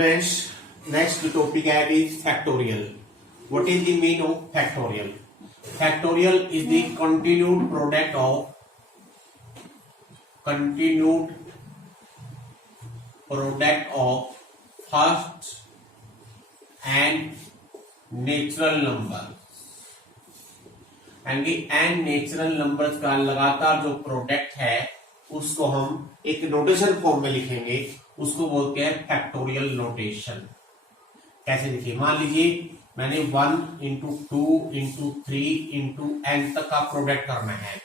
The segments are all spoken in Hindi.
Friends, next topic is factorial. What is the meaning of factorial? Factorial is the continued product of first and natural number and natural numbers का लगातार जो प्रोडक्ट है उसको हम एक नोटेशन फॉर्म में लिखेंगे, उसको बोलते हैं फैक्टोरियल नोटेशन। कैसे लिखिए, मान लीजिए मैंने 1 इंटू 2 इंटू 3 इंटू एन तक का प्रोडक्ट करना है,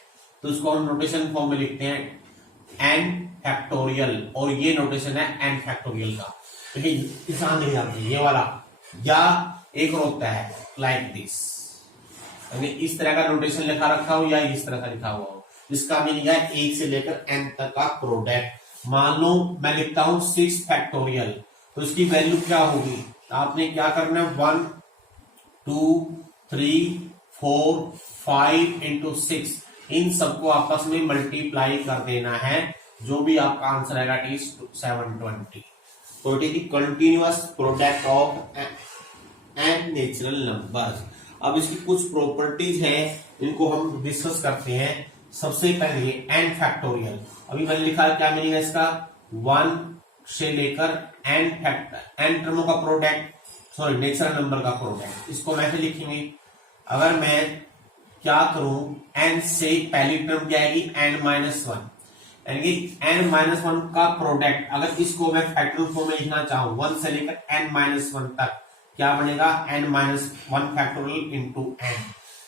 तो उसको हम नोटेशन फॉर्म में लिखते हैं एन फैक्टोरियल, और ये नोटेशन है एन फैक्टोरियल का। देखिए किसान नहीं जाते ये वाला, या एक होता है लाइक दिस, यानी इस तरह का नोटेशन लिखा रखा हो या इस तरह का लिखा हुआ हो, जिसका मीनिंग है 1 से लेकर n तक का प्रोडक्ट। मान लो मैं लिखता हूं 6 फैक्टोरियल, तो इसकी वैल्यू क्या होगी? आपने क्या करना है, 1 2 3 4 5 इंटू 6, इन सबको आपस में मल्टीप्लाई कर देना है, जो भी आपका आंसर आएगा इट इज 720। तो it is continuous product of and natural numbers. अब इसकी कुछ प्रॉपर्टीज हैं, इनको हम डिस्कस करते हैं। सबसे पहले एन फैक्टोरियल, अभी मैंने लिखा है क्या मीनिंग है इसका, 1 से लेकर एन टर्मों का प्रोडक्ट, सॉरी नेचुरल नंबर का प्रोडक्ट। इसको मैं लिखेंगे, अगर मैं क्या करूं, एन से पहली टर्म क्या आएगी n माइनस 1, यानी कि n माइनस 1 का प्रोडक्ट, अगर इसको मैं फैक्टोरियल फॉर्म में लिखना चाहूं 1 से लेकर n माइनस 1 तक, क्या बनेगा n minus 1 factorial into n,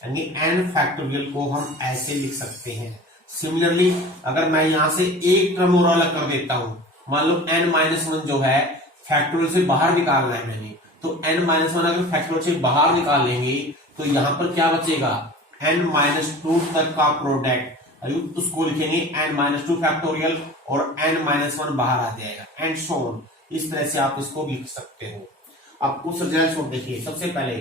यानी n फैक्टोरियल को हम ऐसे लिख सकते हैं। सिमिलरली अगर मैं यहां से एक टर्म और अलग कर देता हूं, मान लो n माइनस 1 जो है फैक्टोरियल से बाहर निकालना है मैंने, तो n माइनस 1 अगर फैक्टोरियल से बाहर निकाल लेंगे तो यहां पर क्या बचेगा, n माइनस 2 तक का प्रोडक्ट, उसको लिखेंगे n माइनस 2 फैक्टोरियल, और n माइनस 1 बाहर आ जाएगा, एंड सो ऑन। इस तरह से आप इसको लिख सकते हो। अब कुछ रिजल्ट देखिए। सबसे पहले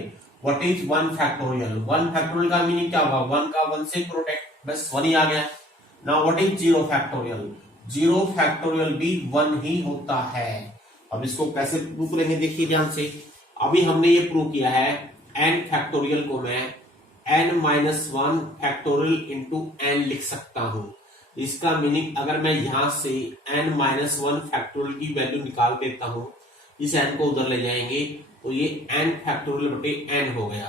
व्हाट इज 1 फैक्टोरियल? 1 फैक्टोरियल का मीनिंग क्या होगा, 1 का 1 से प्रोडक्ट, बस 1 ही आ गया। Now what is 0 factorial? 0 factorial भी 1 ही होता है। अब इसको कैसे प्रूव करेंगे, देखिए ध्यान से। अभी हमने ये प्रूव किया है n फैक्टोरियल को मैं n minus 1 factorial into n लिख सकता हूं। इसका मीनिंग अगर मैं यहां से n माइनस 1 फैक्टोरियल की वैल्यू निकाल देता हूं, इस n को उधर ले जाएंगे तो ये n फैक्टोरियल बटे n हो गया।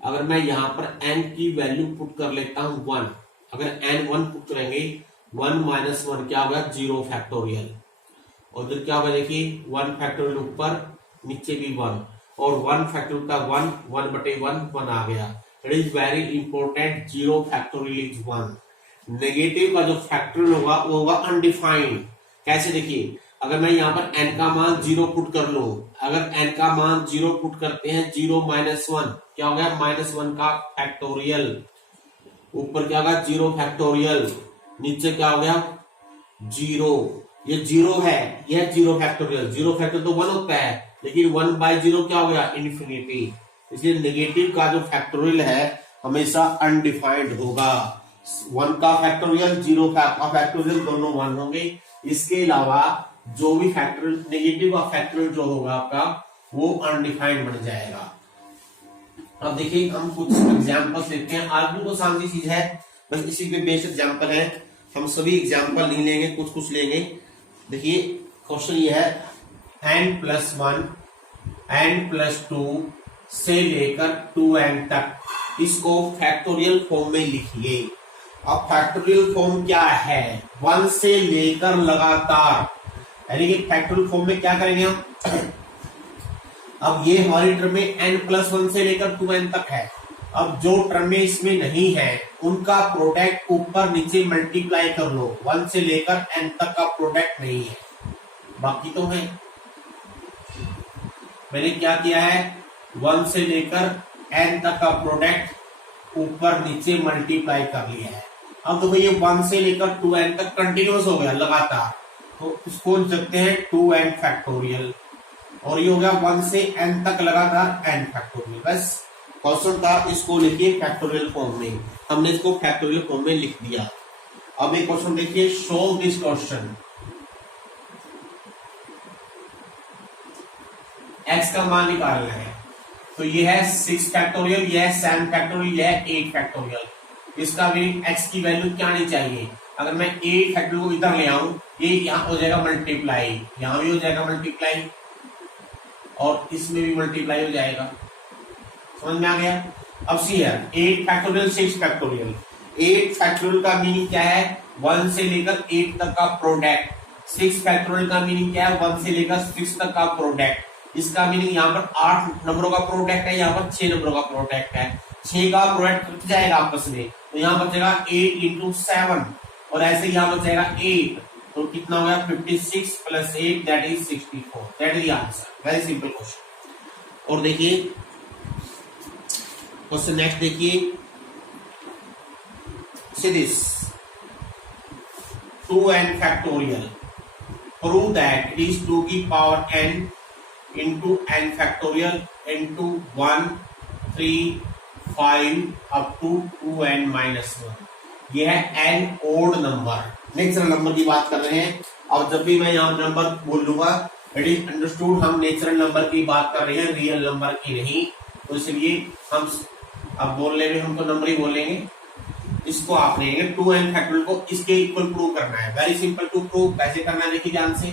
अगर मैं यहां पर n की वैल्यू पुट कर लेता हूं 1, अगर n 1 पुट करेंगे, 1 माइनस 1 क्या होगा, 0 फैक्टोरियल, और इधर क्या होगा देखिए, 1 फैक्टोरियल ऊपर, नीचे भी 1, और 1 फैक्टोरियल का 1 1 बटे 1 आ गया। It is very important, 0 factorial is 1। Negative का जो फैक्टोरियल होगा वो होगा अनडिफाइंड। कैसे देखिए, अगर मैं यहाँ पर n का मान 0 पुट कर लूं, अगर n का मान 0 पुट करते हैं, 0 माइनस 1 क्या हो गया, माइनस 1 का फैक्टोरियल, ऊपर क्या होगा 0 फैक्टोरियल, नीचे क्या हो गया 0, ये 0 है, यह 0 फैक्टोरियल। 0 फैक्टोरियल तो 1 होता है, लेकिन 1 बाई 0 क्या हो गया, इन्फिनिटी। इसलिए नेगेटिव का जो फैक्टोरियल है हमेशा अनडिफाइंड होगा। 1 का फैक्टोरियल 0 का फैक्टोरियल दोनों 1 होंगे। इसके अलावा जो भी फैक्टोरियल, नेगेटिव का फैक्टोरियल जो होगा आपका, वो अनडिफाइंड बन जाएगा। अब देखिए हम कुछ एग्जांपल्स लेते हैं। आर्ग्यू तो आसान चीज है, बस इसी पे बेस्ड एग्जांपल है, हम सभी एग्जांपल नहीं लेंगे, कुछ लेंगे। देखिए क्वेश्चन ये है, n प्लस 1 n प्लस 2 से लेकर 2n तक, इसको फैक्टोरियल फॉर्म में लिखिए। अब फैक्टोरियल फॉर्म क्या है, 1 से लेकर लगातार, यानी कि फैक्टोरियल फॉर्म में क्या करेंगे हम। अब ये हमारी टर्म में n प्लस 1 से लेकर 2n तक है। अब जो टर्में इसमें नहीं है उनका प्रोडक्ट ऊपर नीचे मल्टीप्लाई कर लो, 1 से लेकर n तक का प्रोडक्ट नहीं है, बाकी तो है। मैंने क्या किया है, 1 से लेकर n तक का प्रोडक्ट ऊपर नीचे मल्टीप्लाई कर लिया है। अब तो ये 1 से लेकर 2n तक कंटिन्यूअस हो गया लगातार, तो इसको लिख सकते हैं 2n फैक्टोरियल, और ये हो गया 1 से n तक लगातार n फैक्टोरियल। बस क्वेश्चन था, इसको लिखिए फैक्टोरियल फॉर्म में, हमने इसको फैक्टोरियल फॉर्म में लिख दिया। अब एक क्वेश्चन देखिए, शो दिस क्वेश्चन। x का मान निकालना है। तो ये है 6 फैक्टोरियल, ये है 7 फैक्टोरियल, ये है 8 फैक्टोरियल। इसका मीनिंग x की वैल्यू क्या आनी चाहिए? अगर मैं 8 फैक्टोरियल को इधर ले आऊं, ये यहाँ हो जाएगा मल्टीप्लाई, यहाँ भी हो जाएगा मल्टीप्लाई और इसमें भी मल्टीप्लाई हो जाएगा। समझ में आ गया? अब सी है 8 फैक्टोरियल 6 फैक्टोरियल। 8 फैक्टोरियल का मीनिंग क्या है? 1 से लेकर 8 तक का प्रोडक्ट। 6 फैक्टोरियल का मीनिंग क्या है? 1 से लेकर 6 तक का प्रोडक्ट। इसका मीनिंग यहाँ पर 8 नंबरों का प्रोडक्ट है, यहाँ पर 6 नंबरों का प्रोडक्ट है। 6 का प्रोडक्ट कट जाएगा आपस में, तो यहाँ बचेगा 8 इंटू 7 और ऐसे यहाँ बचेगा 8। तो कितना हो गया? 56 plus 8 that is 64। That is the answer. Very simple question. और देखिए क्वेश्चन नेक्स्ट देखिए, see this 2n factorial, prove that it is 2 की power n into n factorial into 1 3 5 up to 2n minus 1। ये है n odd number, natural number की बात कर रहे हैं। अब जब भी मैं यहाँ नंबर बोल लूंगा इट इज अंडरस्टूड हम नेचुरल नंबर की बात कर रहे हैं, रियल नंबर की नहीं। तो इसलिए हम अब बोलने में हम तो नंबर ही बोलेंगे। इसको आपने 2n फैक्टोरियल को इसके इक्वल प्रूव करना है। Very simple to prove. कैसे करना है देखिए ध्यान से।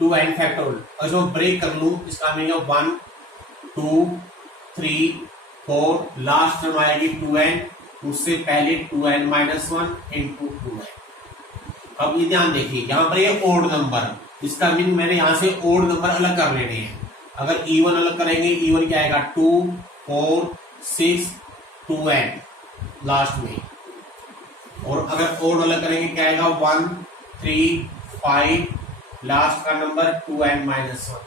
2n फैक्टोरियल और जो ब्रेक कर लूं इसका मीनिंग 1 2 3 4 लास्ट टर्म आएगी 2n, उससे पहले 2n माइनस 1 इंटू 2n। अब ये ध्यान देखिए यहाँ पर ये ओड नंबर, इसका मीनिंग मैंने यहाँ से ओड नंबर अलग कर लेने हैं। अगर इवन अलग करेंगे, इवन क्या आएगा 2 4 6 2n लास्ट में, और अगर ओड अलग करेंगे क्या आएगा 1 3 5 लास्ट का नंबर 2n माइनस 1।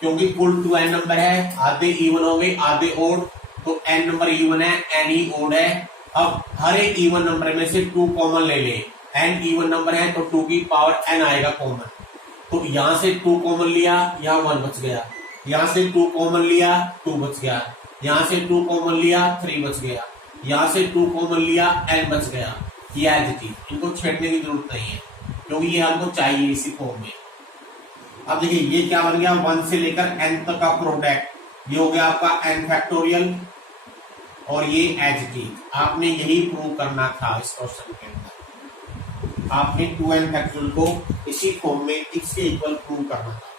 क्योंकि कुल 2n नंबर है, आधे इवन हो गए आधे ओड, तो n नंबर इवन है n ही ओड है। अब हर एक इवन नंबर में से 2 कॉमन ले ले, n इवन नंबर है तो 2 की पावर n आएगा कॉमन। तो यहां से 2 कॉमन लिया, यहाँ 1 बच गया, यहां से 2 कॉमन लिया 2 बच गया, यहां से 2 कॉमन लिया 3 बच गया, यहां से 2 कॉमन लिया n बच गया। ये एडिटिव, इनको छेड़ने की जरूरत नहीं है क्योंकि ये हमको चाहिए इसी फॉर्म में। अब देखिए ये क्या बन गया 1 से लेकर n तक का प्रोडक्ट, ये हो गया आपका n फैक्टोरियल और ये एडिटिव। आपने यही प्रूव करना था इस क्वेश्चन के अंदर, आपने 2n फैक्टोरियल को इसी फॉर्म में इसके इक्वल प्रूव करना था।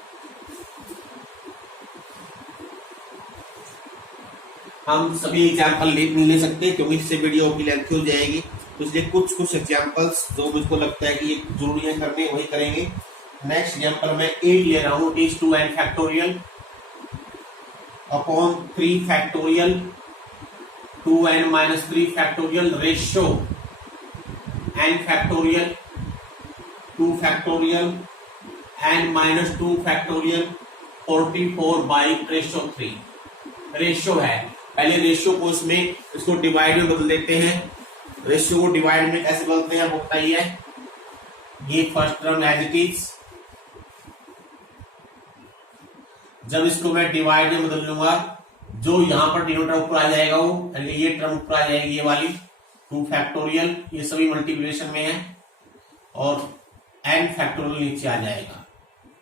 हम सभी एग्जाम्पल नहीं ले सकते क्योंकि इससे वीडियो की लेंथ हो जाएगी, तो इसलिए कुछ एग्जाम्पल्स जो मुझको लगता है कि ये जरूरी है करने वही करेंगे। नेक्स्ट एग्जाम्पल मैं 8 ले रहा हूं, it is 2n factorial upon 3 factorial 2n minus 3 factorial ratio n factorial 2 factorial n minus 2 factorial 44 by ratio 3। Ratio है, पहले रेशियो को इसमें इसको डिवाइड में बदल देते हैं। रेशियो को डिवाइड में कैसे बदलते हैं वो बताइए। ये first term as it is, जब इसको मैं डिवाइड में बदल लूंगा जो यहां पर डिनोमिनेटर ऊपर आ जाएगा वो, यानी ये टर्म ऊपर आ जाएगी ये वाली 2 फैक्टोरियल, ये सभी मल्टीप्लिकेशन में है, और n फैक्टोरियल नीचे आ जाएगा।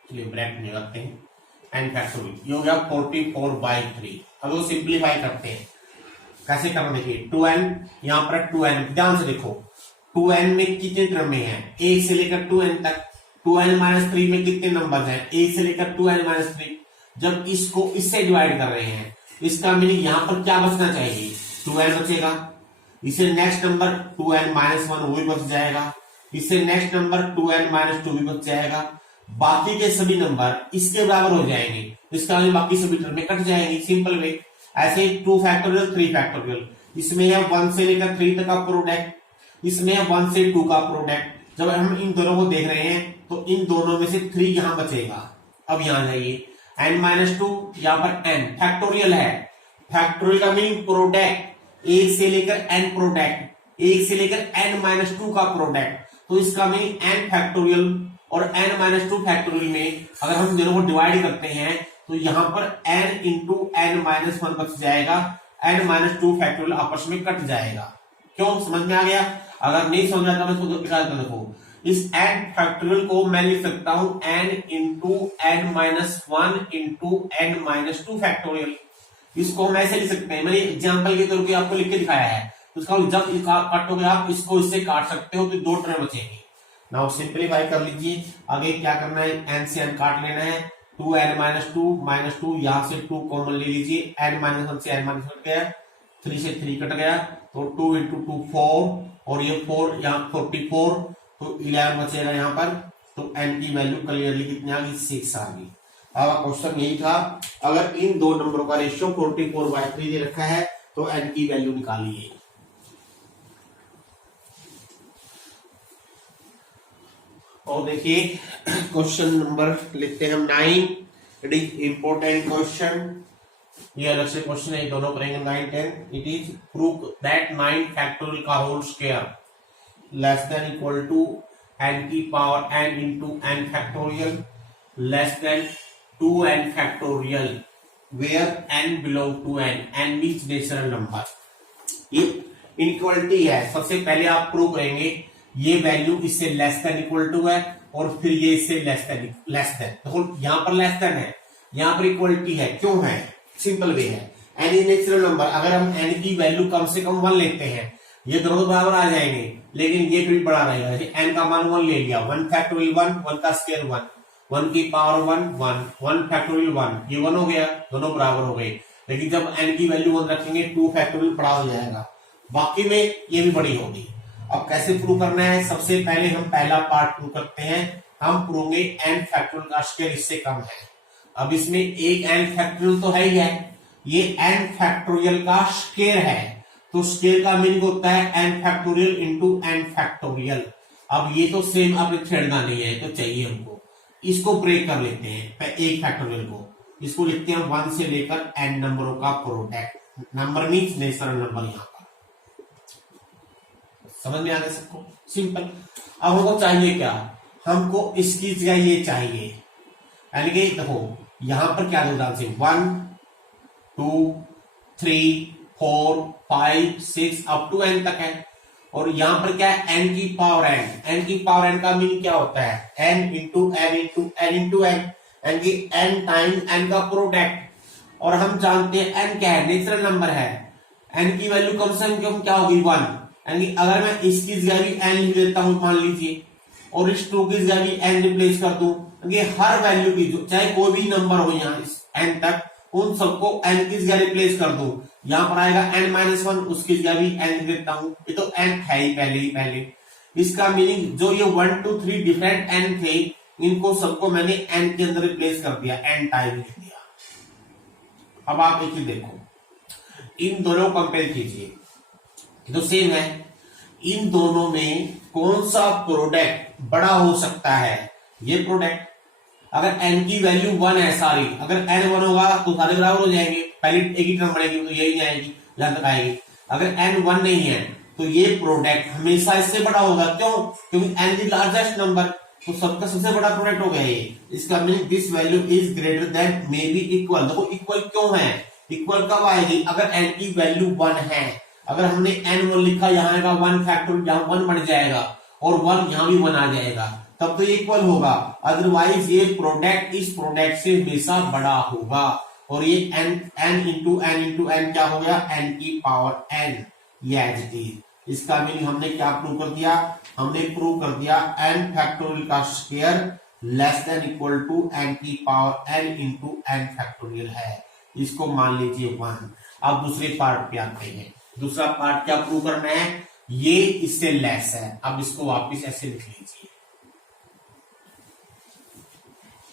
चलिए ब्रैकेट में रखते हैं n फैक्टोरियल, ये हो गया 44 बाई 3। अब वो सिंप्लीफाई करते हैं, कैसे करना देखिए। 2n यहाँ पर 2n ध्यान से देखो, 2n में कितने टर्म में है 1 से लेकर 2n तक, 2n माइनस 3 में कितने नंबर हैं 1 से लेकर 2n माइनस 3। जब इसको इससे डिवाइड कर रहे हैं इसका मीनिंग यहाँ पर क्या बचना चाहिए 2n बचेगा, इसे नेक्स्ट नंबर 2n माइनस 1 वो भी बच जाएगा, इससे नेक्स्ट नंबर 2n माइनस 2 भी बच जाएगा, बाकी के सभी नंबर इसके बराबर हो जाएंगे, इसका मीनिंग बाकी सभी टर्म में कट जाएंगे सिंपल वे। ऐसे 2 फैक्टोरियल 3 फैक्टोरियल, इसमें है 1 से लेकर 3 तक का प्रोडक्ट, इसमें है 1 से 2 का प्रोडक्ट। जब हम इन दोनों को देख रहे हैं तो इन दोनों में से 3 यहां बचेगा। अब यहां जाइए n माइनस 2, यहाँ पर n फैक्टोरियल है, फैक्टोरियल का मीनिंग प्रोडक्ट, 1 से लेकर n प्रोडक्ट, 1 से लेकर n माइनस 2 का प्रोडक्ट, तो इसका मीनिंग n फैक्टोरियल और n माइनस 2 फैक्टोरियल में अगर हम दोनों को डिवाइड करते हैं तो यहाँ पर n इंटू n माइनस 1 बच जाएगा, n माइनस 2 फैक्टोरियल आपस में कट जाएगा। क्यों, समझ में आ गया? अगर नहीं समझ आता मैं इसको निकाल कर देखो, इस n फैक्टोरियल को मैं लिख सकता हूं n into n minus one into n minus two factorial. इसको हम ऐसे लिख सकते हैं, मैंने एग्जाम्पल के तौर पे आपको लिख के दिखाया है। तो इसका जब काटोगे आप इसको इससे काट सकते हो तो दो टर्म बचेगी। नाउ सिंपलीफाई कर लीजिए। आगे क्या करना है, n से n काट लेना है, 2n माइनस टू यहां से 2 कॉमन ले लीजिए, n माइनस वन से n माइनस कट गया, 3 से 3 कट गया, तो 2 इंटू 2 4 और ये 4 यहाँ 44, तो 11 बचेगा यहाँ पर। तो n की वैल्यू क्लियरली कितनी आ गई, 6 आ गई। अब क्वेश्चन यही था, अगर इन दो नंबरों का रेशियो 44/3 दे रखा है तो n की वैल्यू निकालिए। और देखिए क्वेश्चन नंबर लिखते हैं हम 9। इट इज इंपॉर्टेंट क्वेश्चन, ये अलग से क्वेश्चन है, दोनों करेंगे 9 10। It is prove that 9 factorial का whole square less than equal to n की power n into n factorial less than 2n factorial where n belong to n means natural number. ये इनइक्वालिटी है, सबसे पहले आप प्रूव करेंगे ये वैल्यू इससे लेस देन इक्वल टू है और फिर ये इससे लेस देन देखो यहां पर लेस देन है, यहां पर इक्वलिटी है, क्यों है, सिंपल वे है, n इज नेचुरल नंबर। अगर हम n की वैल्यू कम से कम 1 लेते हैं ये दोनों तो बराबर आ जाएंगे, लेकिन ये फिर बड़ा रहेगा। जैसे n का मान 1 ले लिया, 1 फैक्टोरियल 1 का स्क्वायर 1, 1 की पावर 1 फैक्टोरियल 1, ये 1 हो गया, दोनों बराबर हो गए। लेकिन जब n की वैल्यू 1 रखेंगे 2 फैक्टोरियल बड़ा हो जाएगा, बाकी में ये भी बड़ी होगी। अब कैसे प्रूव करना है, सबसे पहले हम पहला पार्ट प्रूव करते हैं। हम प्रूव n फैक्टोरियल का स्क्वायर इससे कम है। अब इसमें एक n फैक्टोरियल तो है ही है, ये n फैक्टोरियल का स्क्वायर है, तो स्क्वायर का मीनिंग होता है n factorial into n factorial. अब ये तो सेम आपने छेड़ना नहीं है, तो चाहिए हमको, इसको ब्रेक कर लेते हैं एक फैक्टोरियल को, इसको लिखते हैं 1 से लेकर n नंबरों का product. Number means natural number, यहां पर समझ में आ गया सबको, सिंपल। अब हमको चाहिए क्या, हमको इसकी जगह ये चाहिए, यानी कि देखो यहां पर क्या दो डांस 1 2 3 4 5 6 अप टू n तक है, और यहां पर क्या है n की पावर n की पावर n का मीनिंग क्या होता है, n into n into n into n, यानी कि n टाइम्स n का प्रोडक्ट। और हम जानते हैं n क्या है, नेचुरल नंबर है, n की वैल्यू कम से कम क्या होगी 1, यानी अगर मैं इसकी जगह भी n लिख देता हूं मान लीजिए, और इस 2 की जगह भी n रिप्लेस कर दूं, हर वैल्यू की चाहे कोई भी नंबर हो यहाँ इस n तक, उन सबको n की जगह रिप्लेस कर दूं, यहां पर आएगा n-1, उसकी जगह भी n लिख देता हूं, ये तो n है ही पहले। इसका मीनिंग जो ये 1 2 3 डिफरेंट n थे, इनको सबको मैंने n के अंदर रिप्लेस कर दिया, n टाइप लिख दिया। अब आप एक ही देखो, इन दोनों को कंपेयर कीजिए, तो सेम है, इन दोनों में कौन सा प्रोडक्ट बड़ा हो सकता है, ये प्रोडक्ट। अगर n की वैल्यू 1 है सारी, अगर n 1 होगा तो सारे बराबर हो जाएंगे, पहले एक ही टर्म बढ़ेगी तो यही जाएगी जहां तक आएगी। अगर n 1 नहीं है तो ये प्रोडक्ट हमेशा इससे बड़ा होगा, क्यों, क्योंकि n इज लार्जेस्ट नंबर, तो सबका सबसे बड़ा प्रोडक्ट हो गया ये। इसका meaning this value is greater than may be equal. देखो इक्वल क्यों है, इक्वल कब आएगी, अगर n की वैल्यू 1 है, अगर हमने n1 लिखा, यहाँ आएगा 1 फैक्टोरियल, यहाँ 1 बढ़ जाएगा और 1 यहाँ भी 1 आ जाएगा, तब तो ये इक्वल होगा। अदरवाइज ये प्रोडक्ट इस प्रोडक्ट से हमेशा बड़ा होगा, और ये n इंटू n क्या हो गया, n की पावर n, ये एज इट इज। इसका मीनिंग हमने क्या प्रूव कर दिया, हमने प्रूव कर दिया n फैक्टोरियल का square less than equal to n की power n into n factorial है, इसको मान लीजिए 1। अब दूसरे पार्ट पे आते हैं, दूसरा पार्ट क्या प्रूव करना है, ये इससे लेस है। अब इसको वापस ऐसे लिख लीजिए,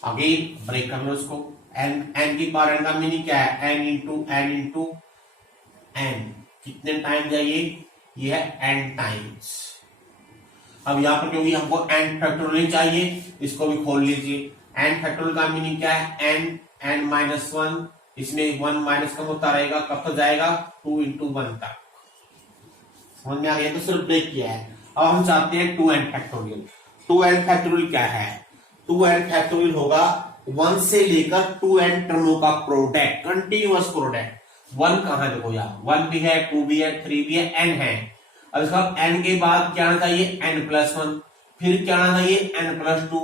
आगे ब्रेक कर लो इसको, n की पावर n का मीनिंग क्या है, n इंटू n, कितने टाइम जाइए, ये है n टाइम्स। अब यहां पर क्योंकि हमको n फैक्टोरियल नहीं चाहिए, इसको भी खोल लीजिए। n फैक्टोरियल का मीनिंग क्या है, n-1, इसमें 1 माइनस कम होता रहेगा, कब तक जाएगा, 2 इंटू 1 तक। समझ में आ गया, तो सिर्फ ब्रेक किया है। अब हम चाहते हैं 2n फैक्टोरियल। 2n फैक्टोरियल क्या है, 2n फैक्टोरियल होगा 1 से लेकर 2n टर्मों का प्रोडक्ट, कंटिन्यूअस प्रोडक्ट। 1 कहां देखो यहाँ, 1 भी है, 2 भी है, 3 भी है, n है। अब इसका n के बाद क्या आना चाहिए, n+1, फिर क्या आना चाहिए n+2,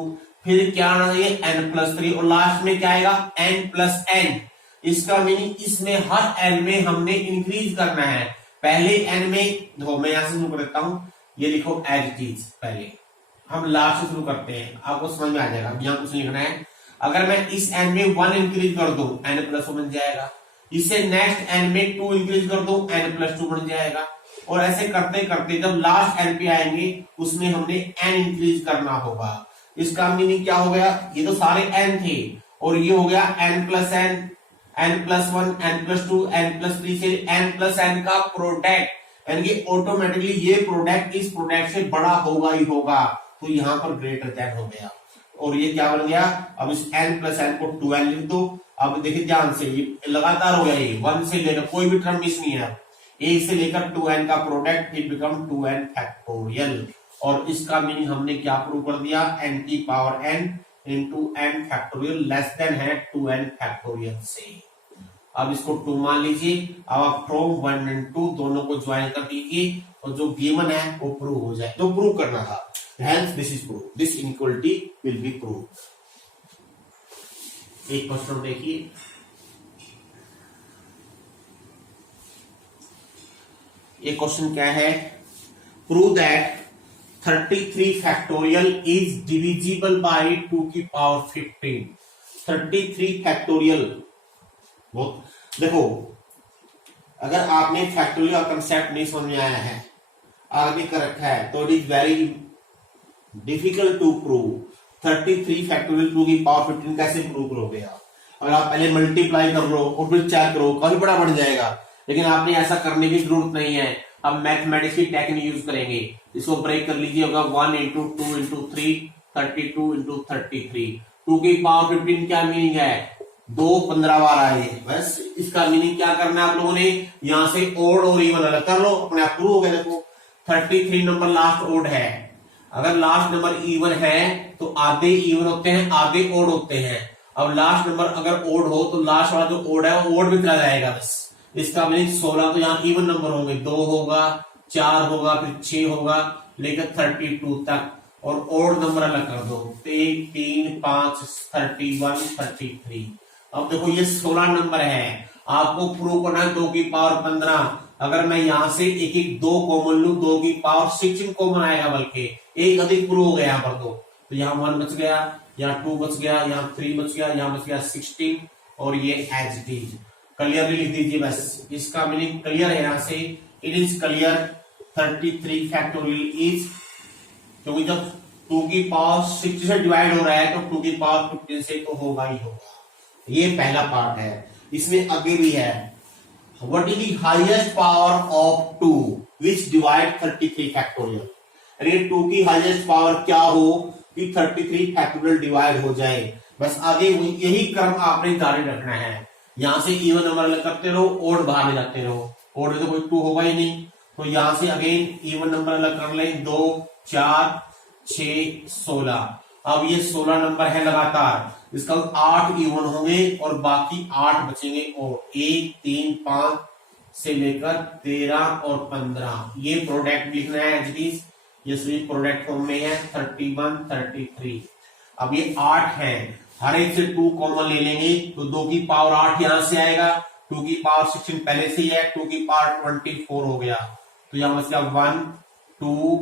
फिर क्या आना चाहिए n+3 और लास्ट में क्या आएगा n+n। इसका मीनिंग इसमें हर n में हमने इंक्रीज करना है। पहले n में देखो मैं यहां से शुरू करता हूं, ये लिखो एज इट इज, पहले हम लास्ट से शुरू करते हैं, आपको समझ में आ जाएगा। अब यहां कुछ लिखना है, अगर मैं इस n में 1 इंक्रीज कर दूं n+1 बन जाएगा, इससे नेक्स्ट n में 2 इंक्रीज कर दूं n+2 बन जाएगा, और ऐसे करते करते जब लास्ट n पे आएंगे उसमें हमने n इंक्रीज करना होगा। इसका मीनिंग क्या हो गया, ये तो सारे n थे और ये हो गया n+n, n+1, n+2, n+3 से n+n का प्रोडक्ट, यानी कि ऑटोमेटिकली ये प्रोडक्ट इस प्रोडक्ट से बड़ा होगा ही होगा, तो यहां पर ग्रेटर देन हो गया और ये क्या बन गया। अब इस n+n को 2n लिख दो। अब देखिए ध्यान से, ये लगातार हो गया, ये 1 से लेकर कोई भी टर्म मिस नहीं है, 1 से लेकर 2n का product it become 2n factorial. और इसका मीनिंग हमने क्या प्रूव कर दिया, n की power n into n factorial less then है 2n फैक्टोरियल से। अब इसको 2 मान लीजिए। अब आप फ्रॉम 1 एंड 2 दोनों को ज्वाइन कर दीजिए और जो गिवन है वो प्रूव हो जाए, जो प्रूव करना था। Hence this is proved, this inequality will be proved। एक क्वेश्चन देखिए, ये क्वेश्चन क्या है, prove that 33 factorial is divisible by 2 की पावर 15। 33 फैक्टोरियल, बहुत देखो, अगर आपने फैक्टोरियल का कंसेप्ट नहीं समझ में आया है, आगे कर रखा है, तो it is very difficult to prove. 33 factorial 2 की पावर 15 कैसे प्रूव करोगे आप? अगर आप पहले मल्टीप्लाई कर लो और फिर चेक करो, काफी बड़ा बढ़ जाएगा, लेकिन आपने ऐसा करने की जरूरत नहीं है। अब मैथमेटिक्स की टेक्निक यूज करेंगे, इसको ब्रेक कर लीजिएगा, 1 इंटू 2 इंटू 3, 32 इंटू 33। 2 की पावर 15 क्या मीनिंग है, 2 15 बार आए, बस इसका मीनिंग क्या करना है आप लोगों ने, यहां से ओड और इवन अलग कर लो, अपने आप प्रूव हो गया। देखो 33 नंबर लास्ट ओड है, अगर लास्ट नंबर इवन है तो आधे इवन होते हैं, आधे ओड होते हैं। अब लास्ट नंबर अगर ओड हो तो लास्ट वाला जो ओड है वो ओड भी चला जाएगा, बस इसका मीनिंग 16 तो यहाँ इवन नंबर होंगे, 2 होगा, 4 होगा, फिर 6 होगा, लेकर 32 तक, और ओड नंबर अलग कर दो, 1 3 5 31 33। अब देखो ये 16 नंबर है, आपको प्रूव करना है 2 की पावर 15। अगर मैं यहां से एक एक 2 कॉमन लू, 2 की पावर 16 कॉमन आएगा, बल्कि एक अधिक प्रूव हो गया यहाँ पर 2, तो यहाँ 1 बच गया, यहाँ 2 बच गया, यहाँ 3 बच गया, यहाँ बच गया 16, और ये एज इट इज क्लियरली लिख दीजिए, बस इसका मीनिंग क्लियर है। यहाँ से it is clear 33 factorial is, क्योंकि जब 2 की पावर 60 से डिवाइड हो रहा है तो 2 की पावर 15 से तो होगा ही होगा। ये पहला पार्ट है, इसमें आगे भी है, what is the highest power of 2 which divide 33 factorial. अरे 2 की हाईएस्ट पावर क्या हो कि 33 फैक्टोरियल डिवाइड हो जाए, बस आगे यही क्रम आपने जारी रखना है। यहां से इवन नंबर अलग करते रहो, ओड बाहर ले जाते रहो, ओड में तो कोई 2 होगा ही नहीं, तो यहां से अगेन इवन नंबर अलग कर लें, 2 4 6 16। अब ये 16 नंबर है लगातार, इसका 8 इवन होंगे और बाकी 8 बचेंगे, और 1 3 5 से लेकर 13 और 15, ये प्रोडक्ट लिखना है एज इट इज, ये सभी प्रोडक्ट फॉर्म में है 31 33। अब ये 8 है, हर एक से 2 कॉमन ले लेंगे तो 2 की पावर 8 यहां से आएगा, 2 की पावर 16 पहले से ही है, 2 की पावर 24 हो गया, तो यहां बच गया 1 2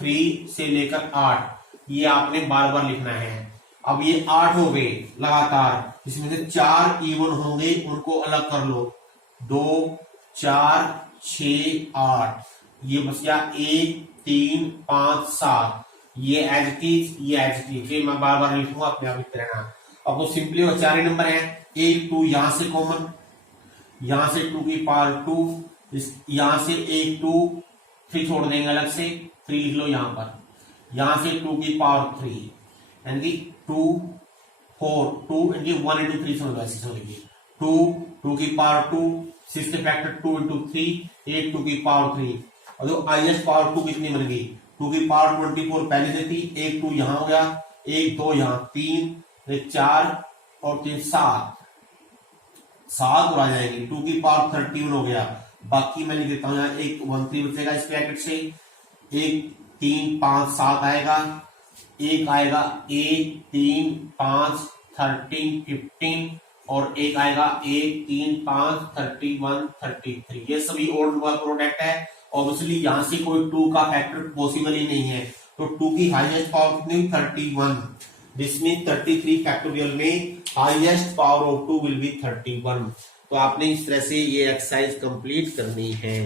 3 से लेकर 8, ये आपने बार बार लिखना है। अब ये 8 हो गए लगातार, इसमें से 4 इवन होंगे, उनको अलग कर लो, 2 4 6 8, ये बच गया 1 3 5 7, ये एज इट इज, ये एज इट इज, ये मैं बार बार लिखूंगा, अपने आप लिखते रहना। अब वो सिंपली वो 4 नंबर है, 1 2 यहां से कॉमन, यहां से 2 की पावर 2, यहां से 1 2 3 छोड़ देंगे अलग से, 3 लिख लो यहां पर, यहां से 2 की पावर 3, यानी कि 2 4 2 यानी 1 इंटू 3 समझ ऐसे समझिए, 2 2 की पावर 2, 6 फैक्टर 2 इंटू 3, 8 2 की पावर 3, और जो हाईएस्ट पावर 2 कितनी बन गई, 2 की पावर 24 पहले से थी, 1 2 यहां हो गया, 1 2 यहां 3 4 और 3 7 और आ जाएगी, 2 की पावर 31 हो गया, बाकी मैं लिख देता हूं यहाँ, एक 1 3 बचेगा इस ब्रैकेट से, 1 3 5 7 आएगा, एक आएगा 1, 3, 5, 13, 15 और एक आएगा 1, 3, 5, 31, 33। ये सभी ओड नंबर प्रोडक्ट है। ऑब्वियसली यहां से कोई 2 का फैक्टर पॉसिबल ही नहीं है, तो 2 की हाईएस्ट पावर कितनी 31। दिस मीन 33 फैक्टोरियल में highest power of 2 will be 31। तो आपने इस तरह से ये एक्सरसाइज कंप्लीट करनी है।